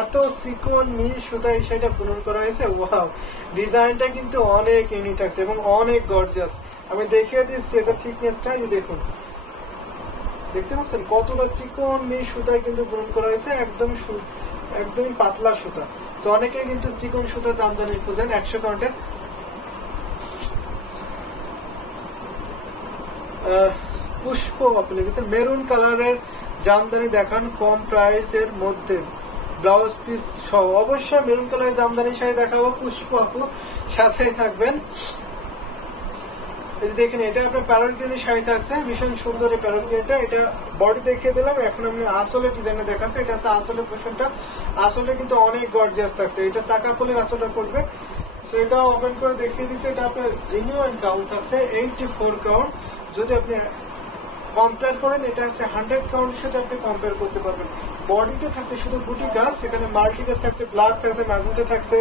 এত চিকন মিহি সুতা এই শাড়িটা বুনন করা হয়েছে। ওয়াও, ডিজাইনটা কিন্তু অনেক ইউনিক আছে এবং অনেক গর্জিয়াস। আমি দেখিয়ে দিচ্ছি এটা থিকনেসটা, দেখুন, দেখতে পাচ্ছেন কতটা চিকন মিহি সুতায় কিন্তু বুনন করা হয়েছে, একদমই পাতলা সুতা। তো অনেকে কিন্তু চিকন সুতা জামদানি খুঁজেন 100 কাউন্টের। পুষ্প আপনি লিখেছেন মেরুন কালারের জামদানি দেখান কম প্রাইসের মধ্যে, ব্লাউজ পিস সহ। অবশ্যই মেরুন কালারের জামদানি শাড়ি দেখাবো, পুষ্প আপু সাথেই থাকবেন। দেখেন এটা আপনার প্যারট গ্রিনের শাড়ি থাকছে, ভীষণ সুন্দর এই প্যারট গ্রিনটা। এটা বডি দেখিয়ে দিলাম, এখন আমি আসলে ডিজাইনটা দেখাচ্ছি। এটা আছে আসলে পোর্শনটা, আসলে কিন্তু অনেক গর্জিয়াস থাকছে। এটা চাকা ফুলের আসলটা পড়বে। তো এটা ওপেন করে দেখিয়ে দিচ্ছি, এটা আপনার জেনুইন কাউন্ট থাকছে 84 কাউন্ট। যদি আপনি কম্পেয়ার করেন এটা আছে 100 কাউন্টের সাথে আপনি কম্পেয়ার করতে পারবেন। বডিতে থাকছে শুধু বুটি কাজ, সেখানে মাল্টি কাজ থাকছে, ব্ল্যাক থাকছে, ম্যাজেন্টা থাকছে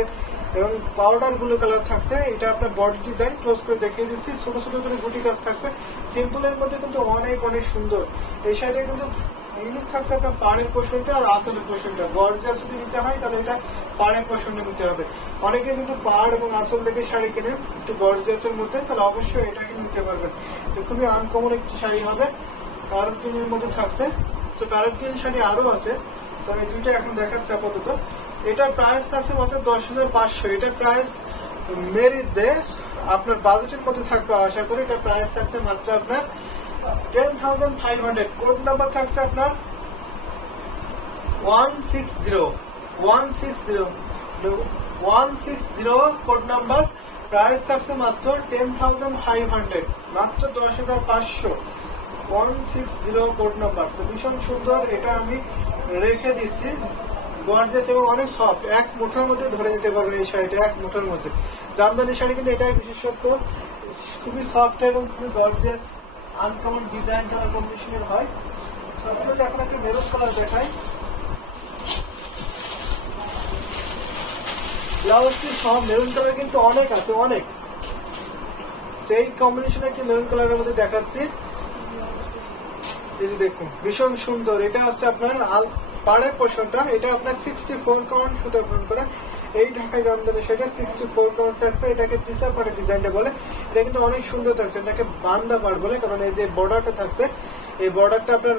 এবং পাউডার ব্লু কালার থাকছে। এটা আপনার বডি ডিজাইন ক্লোজ করে দেখিয়ে দিচ্ছি, ছোট ছোট করে বুটি কাজ থাকবে। সিম্পলের মধ্যে কিন্তু অনেক অনেক সুন্দর। এই শাড়িটা কিন্তু ইউনিক থাকছে আপনার পাড়ের পোর্শনটা আর আসলের পোর্শনটা। গর্জিয়াস যদি নিতে হয় তাহলে এটা পাড়ের পোর্শনটা নিতে হবে। অনেকে কিন্তু পাড় এবং আসল দেখে শাড়ি কেনেন একটু গর্জিয়াসের মধ্যে, তাহলে অবশ্যই এটাকে নিতে পারবেন। এটা খুবই আনকমন একটি শাড়ি হবে, প্যারট গ্রিনের মধ্যে থাকছে। তো প্যারট গ্রিন শাড়ি আরো আছে, আমি দুইটা এখন দেখাচ্ছি আপাতত। এটা প্রাইস থাকছে মাত্র 10,500। এটা প্রাইস মেরিট দে আপনার বাজেটের মধ্যে থাকবে আশা করি। এটা প্রাইস থাকছে মাত্র আপনার 10,500। কোড নাম্বার থাকছে আপনার 160 কোড নাম্বার। প্রাইস থাকছে মাত্র 10,500, মাত্র 10,500। 160 কোড নাম্বার। ভীষণ সুন্দর, এটা আমি রেখে দিচ্ছি। গর্জিয়াস এবং অনেক সফট, এক মুঠার মধ্যে ধরে নিতে পারবেন এই শাড়িটা, এক মুঠার মধ্যে। জামদানি শাড়ি কিন্তু এটাই বিশেষত্ব, খুবই সফট এবং খুবই গর্জিয়াস, আনকমন ডিজাইন কালার কম্বিনেশনের হয়। সবগুলোতে এখন একটা মেরুন কালার দেখাই। ব্লাউজ পিস সব মেরুন কালার কিন্তু অনেক আছে, অনেক। সেই কম্বিনেশনে একটি মেরুন কালারের মধ্যে দেখাচ্ছি, এই যে দেখুন ভীষণ সুন্দর। এটা হচ্ছে আপনার পাড়ের পোর্শনটা, এটা আপনার 64 কাউন্ট সুতো পূরণ করে এই ঢাকায় জামদানি সেটা 64 কাউন্ট থাকবে। এটাকে পিসা পাড়ের ডিজাইনটা বলে। এটা কিন্তু অনেক সুন্দর থাকছে, এটাকে বান্দা পাড় বলে, কারণ এই যে বর্ডারটা থাকছে এই বর্ডারটা আপনার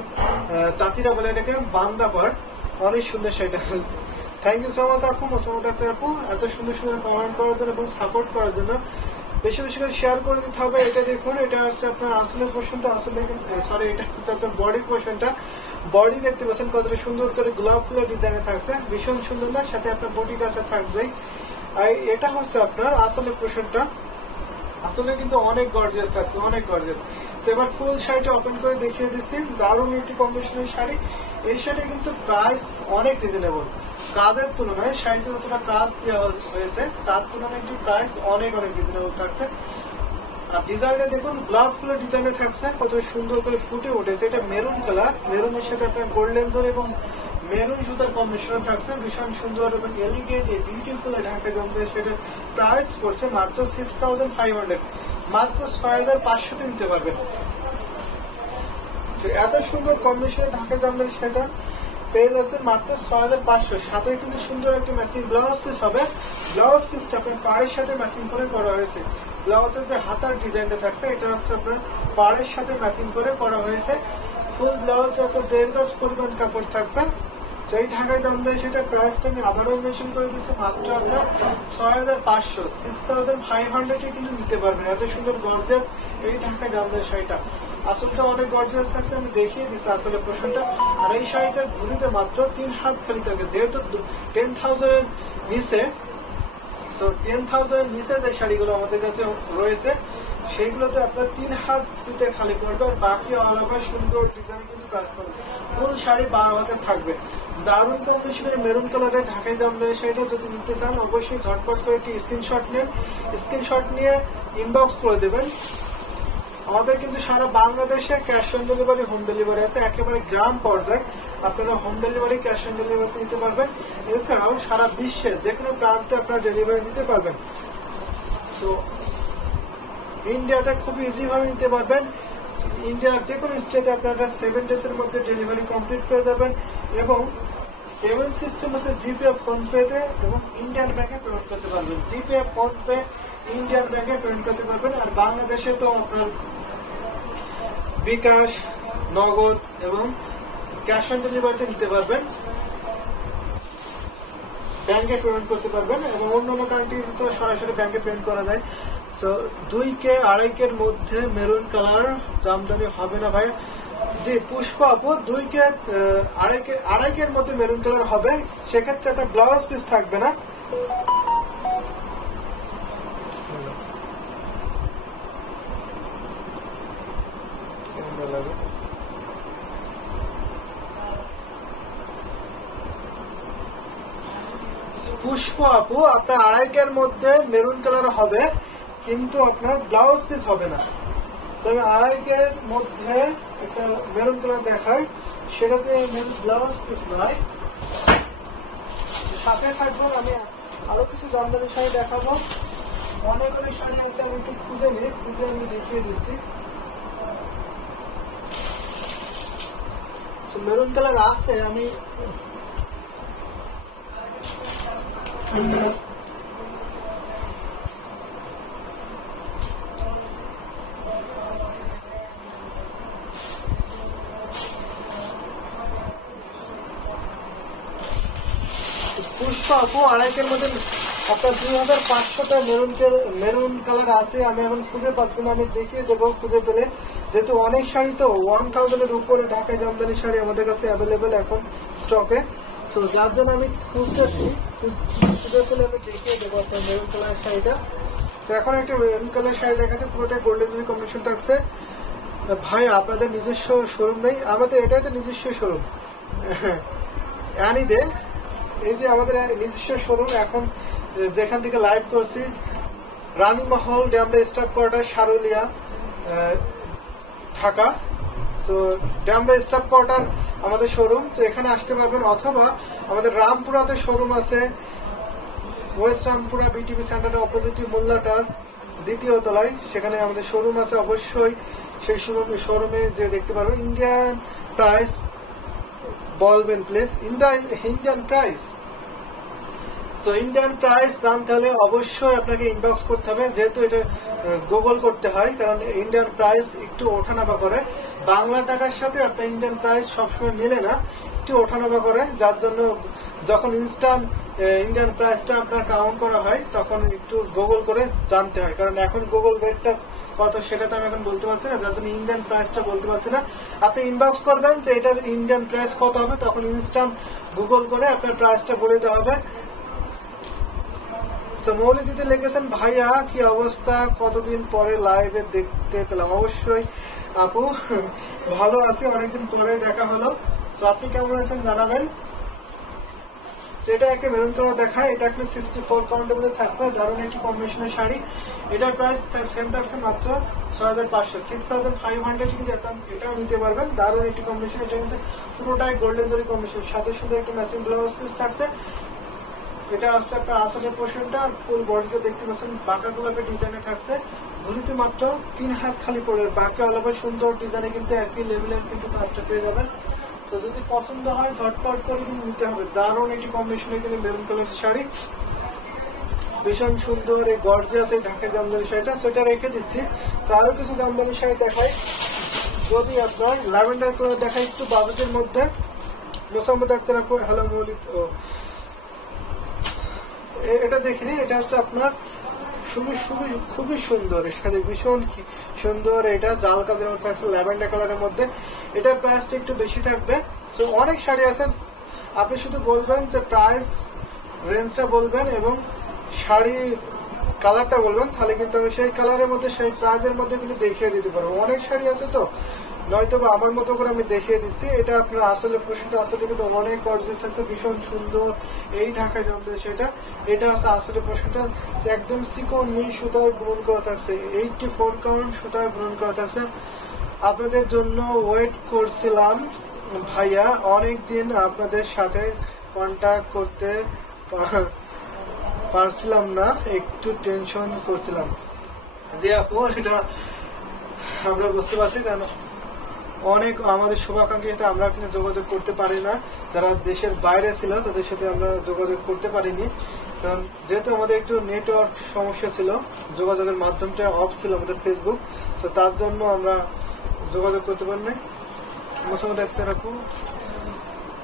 তাঁতিরা বলে, এটাকে বান্দা পাড়। অনেক সুন্দর সেটা। থ্যাংক ইউ সো মাচ আপু, মোসাম্মদ আক্তার আপু, এত সুন্দর সুন্দর কমেন্ট করার জন্য এবং সাপোর্ট করার জন্য। বেশি বেশি করে শেয়ার করে দিতে হবে। এটা দেখুন, এটা হচ্ছে আপনার আসলে পোর্শনটা, আসলে সরি এটা হচ্ছে আপনার বডি পোর্শনটা। বডি দেখতে পাচ্ছেন কতটা সুন্দর করে গোলাপ ফুলের ডিজাইনে থাকছে, ভীষণ সুন্দর না? সাথে আপনার বডি কাছে থাকবেই। আর এটা হচ্ছে আপনার আসলে পোর্শনটা, আসলে কিন্তু অনেক গর্জিয়াস থাকছে, অনেক গর্জিয়াস। এবার ফুল শাড়িটা ওপেন করে দেখিয়ে দিচ্ছি, দারুণ একটি কম্বিনেশনের শাড়ি। এই শাড়ি কিন্তু প্রাইস অনেক রিজনেবল, কাজের তুলনায় শাড়িতে যতটা কাজ দেওয়া হয়েছে তার তুলনায় একটি প্রাইস অনেক অনেক রিজনেবল থাকছে। আর ডিজাইনটা দেখুন, গোলাপ ফুলের ডিজাইনে থাকছে, কত সুন্দর করে ফুটে উঠেছে। এটা মেরুন কালার, মেরুনের সাথে আপনার গোল্ডেন জোর এবং মেরুন সুতার কম্বিনেশন থাকছে, ভীষণ সুন্দর এবং এলিগেন্ট বিউটিফুল ঢাকা জমবে। সেটা প্রাইস পড়ছে মাত্র 6,500, মাত্র 6,500 নিতে পারবেন। এত সুন্দর কম্বিনেশন ঢাকা জামদানি সেটা পেয়ে যাচ্ছে মাত্র 6,500। সাথে কিন্তু সুন্দর একটা ম্যাচিং ব্লাউজ পিস হবে। ব্লাউজ পিসটা আপনার পাড়ের সাথে ম্যাচিং করে করা হয়েছে। ব্লাউজের যে হাতার ডিজাইনটা থাকছে এটা হচ্ছে আপনার পাড়ের সাথে ম্যাচিং করে করা হয়েছে। ফুল ব্লাউজ আপনার 1.5 গজ পরিমাণ কাপড় থাকবে। সেই ঢাকায় জামদানি সেটা প্রাইসটা আমি আবারও মেনশন করে দিচ্ছি, মাত্র আপনার 6,500, 6,500 কিন্তু নিতে পারবেন। এত সুন্দর গর্জিয়াস এই ঢাকায় জামদানি শাড়িটা, আসলটা অনেক গর্জিয়াস থাকছে, আমি দেখিয়ে দিচ্ছি আসলে পোর্শনটা। আর এই শাড়িটা ঘুরিতে মাত্র 3 হাত খালি থাকে, যেহেতু 10,000 এর নিচে, তো 10,000 এর নিচে যে শাড়িগুলো আমাদের কাছে রয়েছে সেইগুলোতে আপনার 3 হাত ঘুরিতে খালি পড়বে, আর বাকি অল ওভার সুন্দর ডিজাইন কিন্তু কাজ করবে। ফুল শাড়ি 12 হাতে থাকবে। দারুণ কম্বিনেশনে মেরুন কালারের ঢাকায় জামদানি শাড়িটা যদি নিতে চান অবশ্যই ঝটপট করে একটি স্ক্রিনশট নেন, স্ক্রিনশট নিয়ে ইনবক্স করে দেবেন। আমাদের কিন্তু সারা বাংলাদেশে cash on delivery, home delivery আছে, একেবারে গ্রাম পর্যায়ে আপনারা home delivery, cash on delivery নিতে পারবেন। এছাড়াও সারা বিশ্বে যে কোনো প্রান্তে আপনারা ডেলিভারি নিতে পারবেন। তো ইন্ডিয়াটা খুব ইজি ভাবে নিতে পারবেন। ইন্ডিয়ার যে কোনো স্টেটে আপনারা 7 ডেজ এর মধ্যে ডেলিভারি কমপ্লিট করে যাবেন এবং পেমেন্ট সিস্টেম আছে জিপে, ফোনপে এবং ইন্ডিয়ান ব্যাংকে পেমেন্ট করতে পারবেন। জিপে, ফোনপে, ইন্ডিয়ান ব্যাংকে পেমেন্ট করতে পারবেন। আর বাংলাদেশে তো আপনার বিকাশ, নগদ এবং ক্যাশ অন ডেলিভারিতে নিতে পারবেন, ব্যাংকে পেমেন্ট করতে পারবেন। এবং অন্যান্য কান্ট্রিতে তো সরাসরি ব্যাংকে পেমেন্ট করা যায়। তো 2K 2.5K এর মধ্যে মেরুন কালার জামদানি হবে না ভাই। যে পুষ্পা আপু 2K 2.5K এর মধ্যে মেরুন কালার হবে, সেক্ষেত্রে একটা ব্লাউজ পিস থাকবে না। পুষ্পা আপু আপনার 2.5K এর মধ্যে মেরুন কালার হবে, কিন্তু আপনার ব্লাউজ পিস হবে না। তবে 2.5K এর মধ্যে একটা মেরুন কালার দেখায়, সেটাতে ব্লাউজ পিস নয়। সাথে থাকবেন, আমি আরো কিছু জামদানি শাড়ি দেখাবো। অনেকগুলি শাড়ি আছে, আমি একটু খুঁজে নিই, খুঁজে আমি দেখিয়ে দিচ্ছি। মেরুন কালার আছে, আমি পুষ্পা আপু 2.5K এর মধ্যে আপনার 2500টা মেরুন কালার আছে। আমি এখন খুঁজে পাচ্ছি না, আমি দেখিয়ে দেবো খুঁজে পেলে। যেহেতু অনেক শাড়ি তো 1000 এর উপরে ঢাকায় জামদানি শাড়ি আমাদের কাছে অ্যাভেলেবেল এখন স্টকে। তো যার জন্য আমি খুঁজতেছি, খুঁজে পেলে আমি দেখিয়ে দেবো আপনার মেরুন কালার শাড়িটা। তো এখন একটা মেরুন কালার শাড়ি দেখাচ্ছে, পুরোটাই গোল্ডেন জরি কম্বিনেশন থাকছে। ভাই আপনাদের নিজস্ব শোরুম নেই? আমাদের এটাই তো নিজস্ব শোরুম আনি দে। এই যে আমাদের নিজস্ব শোরুম, এখন যেখান থেকে লাইভ করছি, রানীমহল, ড্যামরা স্টাফ কোয়ার্টার, সারুলিয়া, ঢাকা। তো ড্যামরা স্টাফ কোয়ার্টার আমাদের শোরুম। তো এখানে আসতে পারবেন, অথবা আমাদের রামপুরাতে শোরুম আছে, ওয়েস্ট রামপুরা বিটিভি সেন্টারের অপোজিট মোল্লাটার 2য় তলায়, সেখানে আমাদের শোরুম আছে। অবশ্যই সেই শোরুমে যে দেখতে পারবেন। ইন্ডিয়ান প্রাইস বলবেন প্লিজ, ইন্ডিয়ান প্রাইস। তো ইন্ডিয়ান প্রাইস জানতে হলে অবশ্যই আপনাকে ইনবক্স করতে হবে, যেহেতু এটা গুগল করতে হয়, কারণ ইন্ডিয়ান প্রাইস একটু ওঠানামা করে। বাংলা টাকার সাথে আপনার ইন্ডিয়ান প্রাইস সবসময় মিলে না, একটু ওঠানামা করে। যার জন্য যখন ইনস্ট্যান্ট ইন্ডিয়ান প্রাইসটা আপনার কাউন্ট করা হয়, তখন একটু গুগল করে জানতে হয়। কারণ এখন গুগল রেটটা কত সেটা তো আমি এখন বলতে পারছি না, যার জন্য ইন্ডিয়ান প্রাইসটা বলতে পারছি না। আপনি ইনবক্স করবেন যে এটার ইন্ডিয়ান প্রাইস কত হবে, তখন ইনস্ট্যান্ট গুগল করে আপনার প্রাইসটা বলে দিতে হবে। মৌলি দিতে লিখেছেন, ভাইয়া কি অবস্থা, কতদিন পরে লাইভে দেখতে পেলাম। অবশ্যই আপু ভালো আছি, অনেকদিন পরে দেখা হলো। তো আপনি কেমন আছেন জানাবেন। যেটা একটা মেরুন কালার দেখায়, এটা একটা 64 পাউন্ডের মধ্যে থাকবে, দারুণ একটি কম্বিনেশনের শাড়ি। এটার প্রাইস সেম থাকছে মাত্র 6500, 6500 কিন্তু এটাও নিতে পারবেন। দারুণ একটি কম্বিনেশন, এটা কিন্তু পুরোটাই গোল্ডেন জরি কম্বিনেশন, সাথে সাথে একটা ম্যাচিং ব্লাউজ পিস থাকছে। এটা হচ্ছে আপনার আসলের পোর্শনটা, আর ফুল বডিটা দেখতে পাচ্ছেন বাঁকা গোলাপের ডিজাইনে থাকছে। ঘড়িতে মাত্র 3 হাত খালি পড়ে, বাঁকা আলাপের সুন্দর ডিজাইনে কিন্তু একই লেভেলের কিন্তু কাজটা পেয়ে যাবেন। তো যদি পছন্দ হয় ঝটপট করে কিন্তু নিতে হবে। দারুণ একটি কম্বিনেশনে কিন্তু মেরুন কালারের শাড়ি, ভীষণ সুন্দর এই গর্জিয়াস এই ঢাকা জামদানি শাড়িটা। সেটা রেখে দিচ্ছি। তো আরো কিছু জামদানি শাড়ি দেখাই। যদি আপনার ল্যাভেন্ডার কালার দেখাই একটু বাজেটের মধ্যে, মোসাম্মদ আক্তার আপু হ্যালো মৌলিক, এটা দেখিনি। এটা হচ্ছে আপনার খুবই সুন্দর, এটা ভীষণ সুন্দর। এটা জাল কাজের মধ্যে আছে, ল্যাভেন্ডার কালারের মধ্যে। এটার প্রাইসটা একটু বেশি থাকবে। তো অনেক শাড়ি আছে, আপনি শুধু বলবেন যে প্রাইস রেঞ্জটা বলবেন এবং শাড়ি কালারটা বলবেন, তাহলে কিন্তু আমি সেই কালারের মধ্যে সেই প্রাইসের মধ্যে কিন্তু দেখিয়ে দিতে পারবো। অনেক শাড়ি আছে তো, নয়তো বা আমার মতো করে আমি দেখিয়ে দিচ্ছি। এটা আপনার আসলে প্রশ্নটা আসলে কিন্তু অনেক গর্জিয়াস থাকছে, ভীষণ সুন্দর এই ঢাকায় জামদানি সেটা। এটা আছে আসলে প্রশ্নটা একদম চিকন নি সুতায় বুনন করা থাকছে, 84 কাউন্ট সুতায় বুনন করা থাকছে। আপনাদের জন্য ওয়েট করছিলাম ভাইয়া, অনেকদিন আপনাদের সাথে কন্ট্যাক্ট করতে পারছিলাম না, একটু টেনশন করছিলাম। জি আপু, এটা আমরা বুঝতে পারছি, কেন অনেক আমাদের শুভাকাঙ্ক্ষী সাথে আমরা কিন্তু যোগাযোগ করতে পারি না, যারা দেশের বাইরে ছিল তাদের সাথে আমরা যোগাযোগ করতে পারিনি, কারণ যেহেতু আমাদের একটু নেটওয়ার্ক সমস্যা ছিল, যোগাযোগের মাধ্যমটা অফ ছিল আমাদের ফেসবুক, তো তার জন্য আমরা যোগাযোগ করতে পারিনি। মোসাম্মদ আক্তার আপু,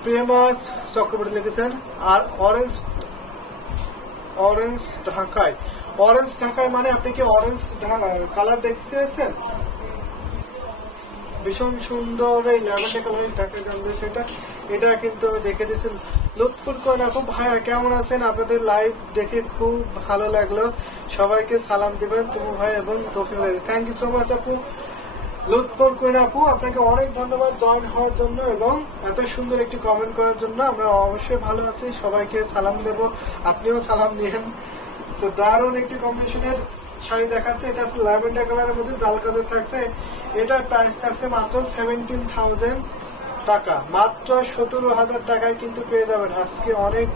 প্রেমা চক্রবর্তী লিখেছেন। আর অরেঞ্জ ঢাকায়, অরেঞ্জ ঢাকায় মানে আপনি কি অরেঞ্জ কালার দেখতেছেন? ভীষণ সুন্দর এই ল্যাভেন্ডার কালারের ঢাকায় জানবে সেটা, এটা কিন্তু আমি দেখে দিয়েছি। লুৎফুল কোন আপু, ভাইয়া কেমন আছেন? আপনাদের লাইভ দেখে খুব ভালো লাগলো, সবাইকে সালাম দিবেন তুমি ভাই এবং তৌফিক ভাই। থ্যাংক ইউ সো মাচ আপু। লুৎফুল কোন আপু, আপনাকে অনেক ধন্যবাদ জয়েন হওয়ার জন্য এবং এত সুন্দর একটি কমেন্ট করার জন্য। আমরা অবশ্যই ভালো আছি, সবাইকে সালাম দেব, আপনিও সালাম নিয়েন। তো দারুণ একটি কম্বিনেশনের শাড়ি দেখাচ্ছে, এটা আছে ল্যাভেন্ডার কালারের মধ্যে জাল কাজের থাকছে। এটার প্রাইস থাকছে মাত্র 17,000 টাকা, মাত্র 17,000 টাকায় কিন্তু পেয়ে যাবেন। আজকে অনেক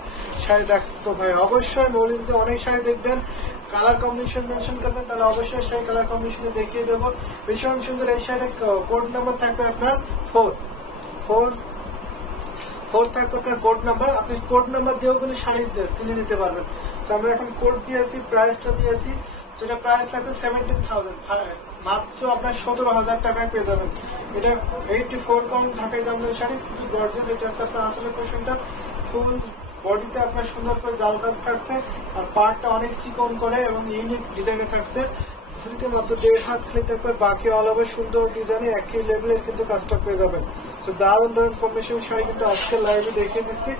শাড়ি দেখতো ভাই, অবশ্যই মৌলিতে অনেক শাড়ি দেখবেন, কালার কম্বিনেশন মেনশন করবেন, তাহলে অবশ্যই সেই কালার কম্বিনেশনে দেখিয়ে দেবো। ভীষণ সুন্দর এই শাড়ির কোড নাম্বার থাকবে আপনার 4 থাকবে আপনার কোড নাম্বার, আপনি কোড নাম্বার দিয়েও কিন্তু শাড়ি চিনে নিতে পারবেন। তো আমরা এখন কোড দিয়েছি, প্রাইসটা দিয়েছি, সেটা প্রাইস থাকবে 17,000, মাত্র আপনার 17,000 টাকায় পেয়ে যাবেন। এটা 84 কাউন্ট ঢাকায় জামদানি শাড়ি, খুবই গর্জিয়াস। এটা আছে আপনার আসলে পোর্শনটা ফুল বডিতে আপনার সুন্দর করে জাল কাজ থাকছে, আর পার্টটা অনেক চিকন করে এবং ইউনিক ডিজাইনে থাকছে। ঝুড়িতে মাত্র 1.5 হাত খালি থাকবে, বাকি অল ওভার সুন্দর ডিজাইনে একই লেভেলের কিন্তু কাজটা পেয়ে যাবেন। তো দারুণ দারুণ কম্বিনেশন শাড়ি কিন্তু আজকে লাইভে দেখিয়ে দিচ্ছি,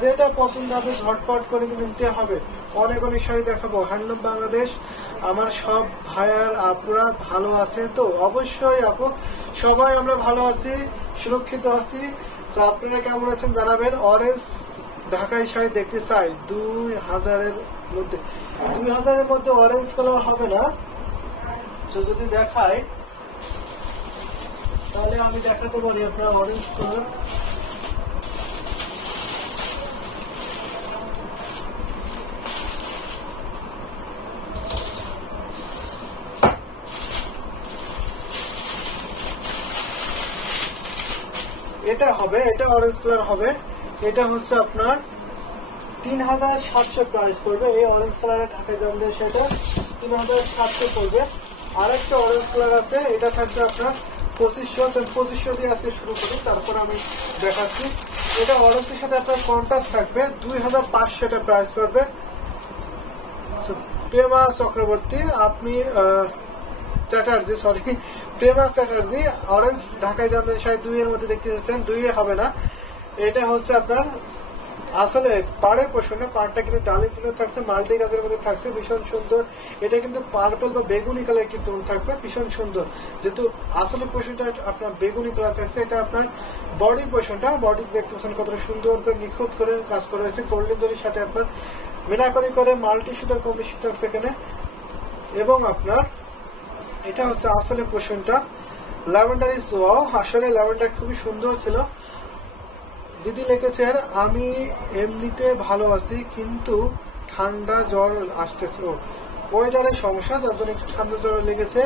যেটা পছন্দ হবে ঝটপট করে কিন্তু নিতে হবে। অনেক অনেক শাড়ি দেখাবো। হ্যান্ডলুম বাংলাদেশ, আমার সব ভাইয়ার আপুরা ভালো আছে তো? অবশ্যই আপু, সবাই আমরা ভালো আছি, সুরক্ষিত আছি। তো আপনারা কেমন আছেন জানাবেন। অরেঞ্জ ঢাকাই শাড়ি দেখতে চাই 2,000-এর মধ্যে, 2,000-এর মধ্যে অরেঞ্জ কালার হবে না। তো যদি দেখায় তাহলে আমি দেখাতে পারি আপনার অরেঞ্জ কালার। এটা হবে, এটা অরেঞ্জ কালার হবে, এটা হচ্ছে আপনার 3,700 প্রাইস পড়বে। এই অরেঞ্জ কালারের ঢাকায় জামদানি সেটা 3,700 পড়বে। আরেকটা অরেঞ্জ কালার আছে, এটা থাকবে আপনার 2500 দিয়ে আজকে শুরু করি, তারপর আমি দেখাচ্ছি। এটা অরেঞ্জের সাথে আপনার কন্ট্রাস্ট থাকবে, 2,500 প্রাইস পড়বে। প্রেমা চক্রবর্তী আপনি চ্যাটার্জি, সরি প্রেমা চ্যাটার্জি, অরেঞ্জ ঢাকায় জামদানি শাড়ি 2-এর মধ্যে দেখতে চাচ্ছেন, 2-এ হবে না। এটা হচ্ছে আপনার আসলে পাড়ের পোর্শনে, পাড়টা কিন্তু ডালি ফুলে থাকছে, মাল্টি কাজের মধ্যে থাকছে, ভীষণ সুন্দর। এটা কিন্তু পার্পল বা বেগুনি কালার একটি টোন থাকবে, ভীষণ সুন্দর। যেহেতু আসলে পোর্শনটা আপনার বেগুনি কালার থাকছে, এটা আপনার বডি পোর্শনটা, বডি দেখতে পাচ্ছেন কতটা সুন্দর করে নিখুঁত করে কাজ করা হয়েছে। গোল্ডেন জরির সাথে আপনার মিনাকরি করে মাল্টি সুতার কম্বিনেশন থাকছে এখানে। এবং আপনার এটা হচ্ছে আসলে পোর্শনটা, ল্যাভেন্ডার ইজ ওয়াও। আসলে ল্যাভেন্ডার খুবই সুন্দর ছিল। দিদি লিখেছেন আমি এমনিতে ভালো আছি, কিন্তু ঠান্ডা জ্বর আসতেছে, ওয়েদারের সমস্যা, যার জন্য একটু ঠান্ডা জ্বর লেগেছে।